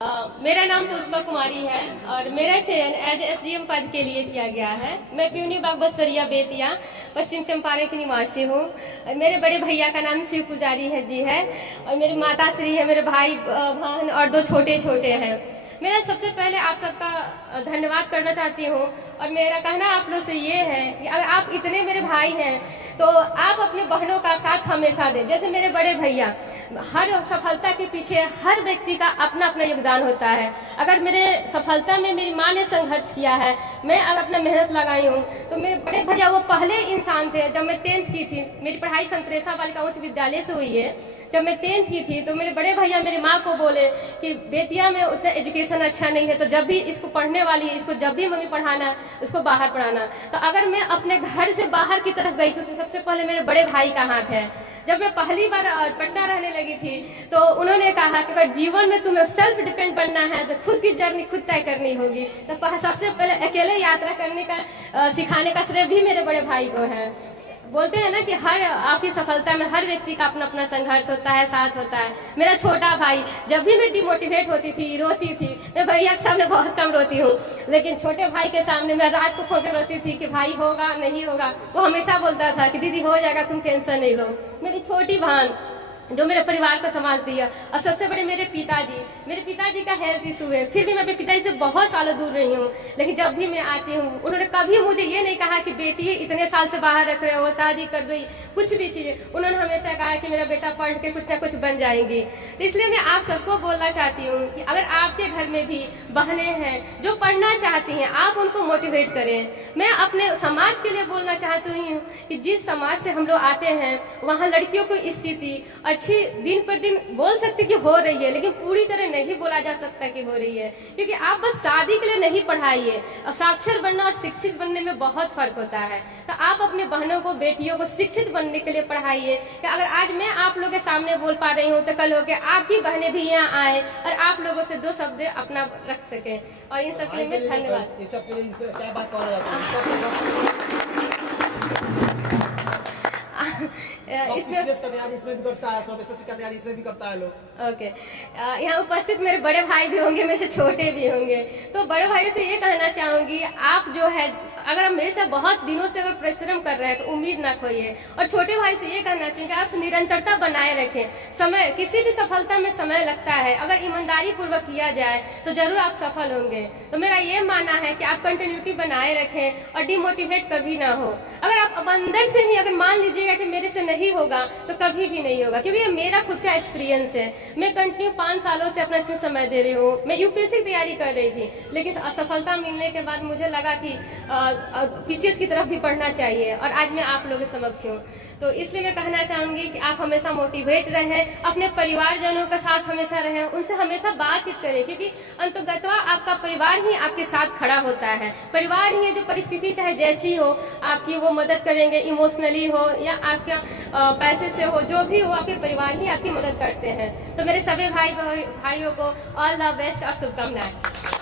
मेरा नाम पुष्पा कुमारी है और मेरा चयन एज एसडीएम पद के लिए किया गया है। मैं प्यूनी बाग बसवरिया बेतिया पश्चिम चंपारण की निवासी हूँ। मेरे बड़े भैया का नाम शिव पुजारी जी है और मेरी माता श्री है, मेरे भाई बहन और दो छोटे छोटे हैं। मेरा सबसे पहले आप सबका धन्यवाद करना चाहती हूँ और मेरा कहना आप लोग से ये है कि अगर आप इतने मेरे भाई हैं तो आप अपने बहनों का साथ हमेशा दें। जैसे मेरे बड़े भैया, हर सफलता के पीछे हर व्यक्ति का अपना अपना योगदान होता है। अगर मेरे सफलता में मेरी माँ ने संघर्ष किया है, मैं अगर अपना मेहनत लगाई हूँ, तो मेरे बड़े भैया वो पहले इंसान थे। जब मैं 10th की थी, मेरी पढ़ाई संतरेसा बालिका उच्च विद्यालय से हुई है। जब मैं 10th की थी तो मेरे बड़े भैया मेरी माँ को बोले कि बेतिया में उतना एजुकेशन अच्छा नहीं है, तो जब भी इसको पढ़ने वाली है, इसको जब भी मम्मी पढ़ाना, उसको बाहर पढ़ाना। तो अगर मैं अपने घर से बाहर की तरफ गई तो सबसे पहले मेरे बड़े भाई का हाथ है। जब मैं पहली बार पटना रहने लगी थी तो उन्होंने कहा कि अगर जीवन में तुम्हें सेल्फ डिपेंड बनना है तो खुद की जर्नी खुद तय करनी होगी। तो सबसे पहले अकेले यात्रा करने का सिखाने का श्रेय भी मेरे बड़े भाई को है। बोलते हैं ना कि हर आपकी सफलता में हर व्यक्ति का अपना अपना संघर्ष होता है, साथ होता है। मेरा छोटा भाई, जब भी मैं डिमोटिवेट होती थी, रोती थी, मैं भैया के सामने बहुत कम रोती हूँ, लेकिन छोटे भाई के सामने मैं रात को फोन कर रोती थी कि भाई होगा नहीं होगा। वो हमेशा बोलता था कि दीदी हो जाएगा, तुम टेंशन नहीं लो। मेरी छोटी बहन जो मेरे परिवार को संभालती है। और सबसे बड़े मेरे पिताजी का हेल्थ इशू है, फिर भी मैं अपने पिताजी से बहुत सालों दूर रही हूँ। लेकिन जब भी मैं आती हूँ, उन्होंने कभी मुझे ये नहीं कहा कि बेटी इतने साल से बाहर रख रहे हो, शादी कर दो, कुछ भी चीजें। उन्होंने हमेशा कहा कि मेरा बेटा पढ़ के कुछ ना कुछ बन जाएंगी। तो इसलिए मैं आप सबको बोलना चाहती हूँ कि अगर आपके घर में भी बहनें हैं जो पढ़ना चाहती हैं, आप उनको मोटिवेट करें। मैं अपने समाज के लिए बोलना चाहती हूँ कि जिस समाज से हम लोग आते हैं, वहाँ लड़कियों की स्थिति अच्छी दिन पर दिन बोल सकते कि हो रही है, लेकिन पूरी तरह नहीं बोला जा सकता कि हो रही है। क्योंकि आप बस शादी के लिए नहीं पढ़ाइए, और साक्षर बनना और शिक्षित बनने में बहुत फर्क होता है। तो आप अपने बहनों को, बेटियों को शिक्षित बनने के लिए पढ़ाइए। कि अगर आज मैं आप लोगों के सामने बोल पा रही हूँ तो कल हो के आपकी बहनें भी यहाँ आए और आप लोगों से दो शब्द अपना रख सके। और इन सब के लिए धन्यवाद। इसमें भी करता है, का तैयारी इसमें भी करता है लोग। ओके, यहाँ उपस्थित मेरे बड़े भाई भी होंगे, मेरे से छोटे भी होंगे। तो बड़े भाई से ये कहना चाहूंगी, आप जो है अगर मेरे से बहुत दिनों से अगर परिश्रम कर रहे हैं तो उम्मीद ना खोइए। और छोटे भाई से ये कहना चाहिए कि आप निरंतरता बनाए रखें। समय, किसी भी सफलता में समय लगता है, अगर ईमानदारी पूर्वक किया जाए तो जरूर आप सफल होंगे। तो मेरा ये मानना है कि आप कंटिन्यूटी बनाए रखें और डिमोटिवेट कभी ना हो। अगर आप अंदर से ही अगर मान लीजिएगा कि मेरे से नहीं होगा तो कभी भी नहीं होगा, क्योंकि ये मेरा खुद का एक्सपीरियंस है। मैं कंटिन्यू 5 सालों से अपना इसमें समय दे रही हूँ। मैं यूपीएससी की तैयारी कर रही थी, लेकिन असफलता मिलने के बाद मुझे लगा कि पीसीएस की तरफ भी पढ़ना चाहिए, और आज मैं आप लोगों के समक्ष हूँ। तो इसलिए मैं कहना चाहूंगी कि आप हमेशा मोटिवेट रहें, अपने परिवारजनों के साथ हमेशा रहें, उनसे हमेशा बातचीत करें, क्योंकि अंततः आपका परिवार ही आपके साथ खड़ा होता है। परिवार ही है जो परिस्थिति चाहे जैसी हो आपकी वो मदद करेंगे, इमोशनली हो या आपका पैसे से हो, जो भी हो, आपके परिवार ही आपकी मदद करते हैं। तो मेरे सभी भाइयों को ऑल द बेस्ट और शुभकामनाएं।